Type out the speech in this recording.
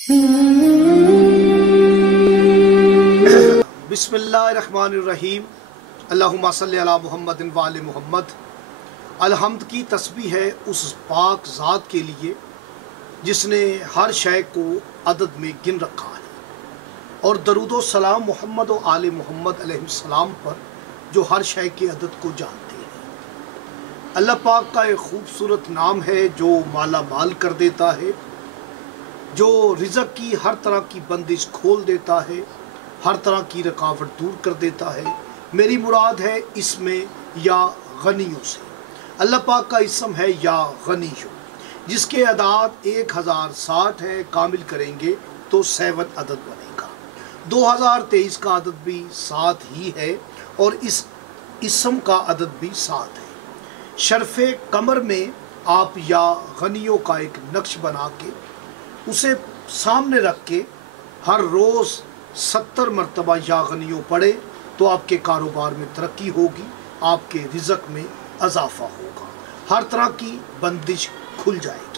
बिस्मिल्लाहिर्रहमानिर्रहीम। अल्लाहुम्मा सल्ली अला मुहम्मद व आले मुहम्मद। अलहम्द की तस्बीह है उस पाक ज़ात के लिए जिसने हर शय को अदद में गिन रखा है, और दरूदो सलाम मोहम्मद व आले मोहम्मद अलैहिस्सलाम पर जो हर शय के अदद को जानते हैं। अल्लाह पाक का एक खूबसूरत नाम है जो माला माल कर देता है, जो रिज़्क़ की हर तरह की बंदिश खोल देता है, हर तरह की रुकावट दूर कर देता है। मेरी मुराद है इसमें या गनियों से। अल्लाह पाक का इसम है या गनियो, जिसके अदाद 1060 है। कामिल करेंगे तो 7 अदद बनेगा। 2023 का अदद भी 7 ही है और इस इसम का अदद भी 7 है। शर्फ़े कमर में आप या गनियों का एक नक्श बना के उसे सामने रख के हर रोज़ 70 मरतबा या गनियों पढ़े तो आपके कारोबार में तरक्की होगी, आपके रिज़्क़ में इजाफ़ा होगा, हर तरह की बंदिश खुल जाएगी।